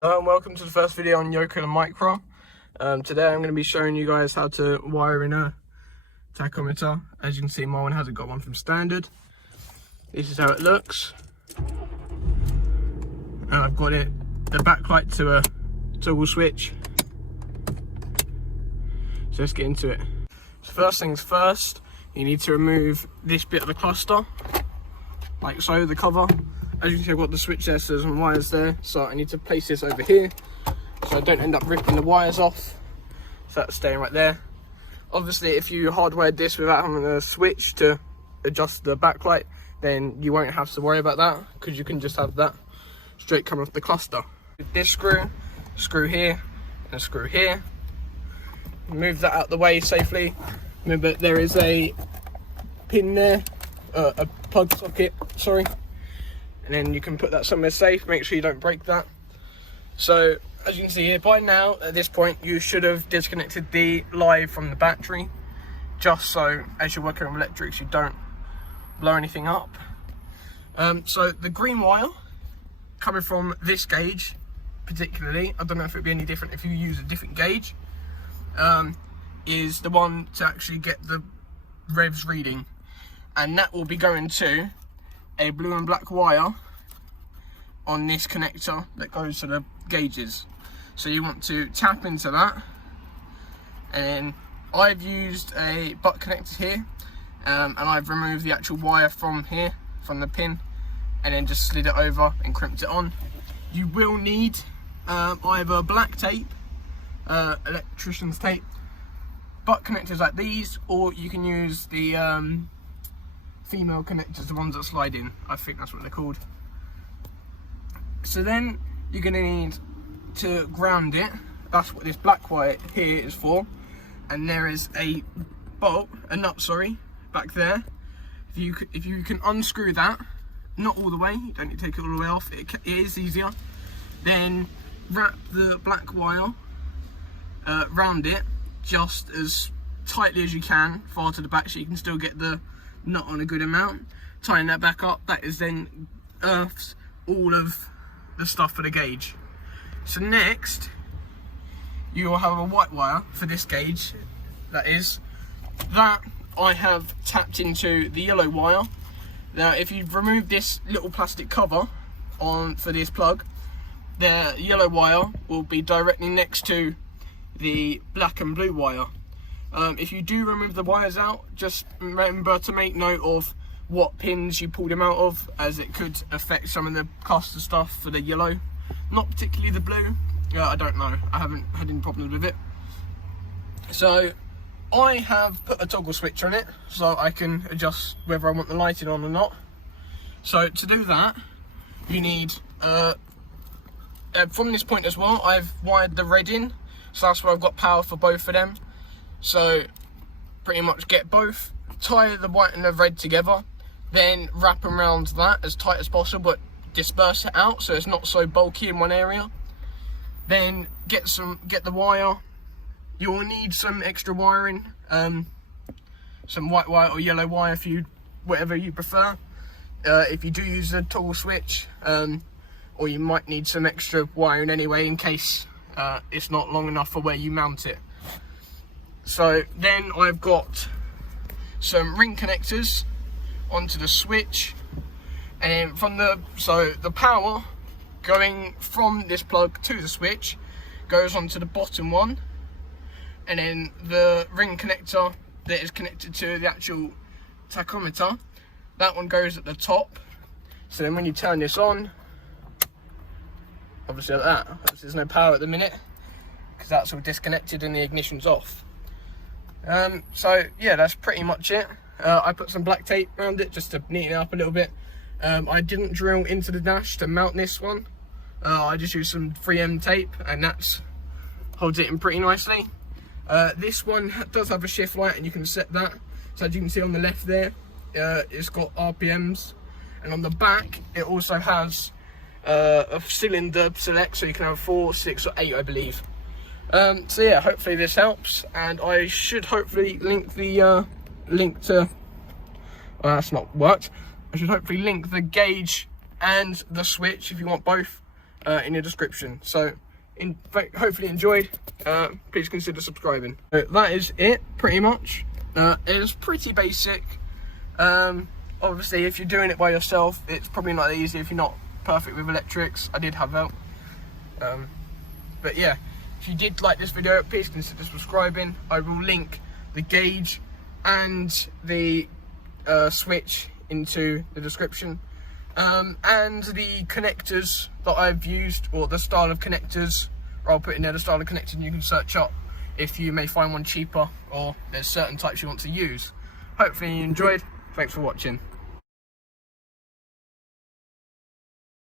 Hello and welcome to the first video on k11 micra. Today I'm going to be showing you guys how to wire in a tachometer. As you can see, my one hasn't got one from standard. This is how it looks. And I've got the backlight to a toggle switch. So let's get into it. So first things first, you need to remove this bit of the cluster, like so, the cover. As you can see, I've got the switch there, so there's some wires there. So I need to place this over here so I don't end up ripping the wires off. So that's staying right there. Obviously, if you hardwired this without having a switch to adjust the backlight, then you won't have to worry about that, because you can just have that straight coming off the cluster. With this screw here, and a screw here. Move that out the way safely. Remember, there is a pin there, a plug socket, sorry. And then you can put that somewhere safe, make sure you don't break that. So, as you can see here, by now, at this point, you should have disconnected the live from the battery, just so, as you're working with electrics, you don't blow anything up. So, the green wire, coming from this gauge, particularly, I don't know if it'd be any different if you use a different gauge, is the one to actually get the revs reading. And that will be going to a blue and black wire on this connector that goes to the gauges. So you want to tap into that, and I've used a butt connector here, and I've removed the actual wire from here, from the pin, and then just slid it over and crimped it on. You will need either black tape, electrician's tape, butt connectors like these, or you can use the female connectors, the ones that slide in. I think that's what they're called. So then you're going to need to ground it. That's what this black wire here is for. And there is a nut, back there. If you can unscrew that, not all the way, you don't need to take it all the way off, it is easier. Then wrap the black wire round it just as tightly as you can, far to the back, so you can still get the nut on a good amount. Tying that back up, that is then earths all of the stuff for the gauge. So next, you will have a white wire for this gauge. That I have tapped into the yellow wire. Now, if you've removed this little plastic cover on for this plug, the yellow wire will be directly next to the black and blue wire. If you do remove the wires out, just remember to make note of what pins you pulled them out of, as it could affect some of the cluster stuff for the yellow. Not particularly the blue. I don't know. I haven't had any problems with it. So I have put a toggle switch on it so I can adjust whether I want the lighting on or not. So to do that, you need from this point as well, I've wired the red in, so that's where I've got power for both of them. So pretty much get both, tie the white and the red together, then wrap around that as tight as possible, but disperse it out so it's not so bulky in one area. Then get the wire. You will need some extra wiring, some white wire or yellow wire, whatever you prefer. If you do use a toggle switch, or you might need some extra wiring anyway in case it's not long enough for where you mount it. So then I've got some ring connectors onto the switch, and the power going from this plug to the switch goes onto the bottom one, and then the ring connector that is connected to the actual tachometer, that one goes at the top. So then when you turn this on, obviously like that, there's no power at the minute because that's all disconnected and the ignition's off. So yeah, that's pretty much it. I put some black tape around it just to neaten it up a little bit. I didn't drill into the dash to mount this one. I just used some 3M tape, and that holds it in pretty nicely. This one does have a shift light, and you can set that. So as you can see on the left there, it's got RPMs, and on the back it also has a cylinder select, so you can have 4, 6 or 8, I believe. So yeah, hopefully this helps, and I should hopefully link the that's not worked. I should hopefully link the gauge and the switch if you want both in the description. So hopefully enjoyed. Please consider subscribing. So that is it pretty much. It's pretty basic. Obviously if you're doing it by yourself, it's probably not easy if you're not perfect with electrics. I did have help. But yeah, if you did like this video, please consider subscribing. I will link the gauge and the switch into the description, and the connectors that I've used, or the style of connectors. I'll put in there the style of connectors, and you can search up if you may find one cheaper, or there's certain types you want to use. Hopefully you enjoyed. Thanks for watching.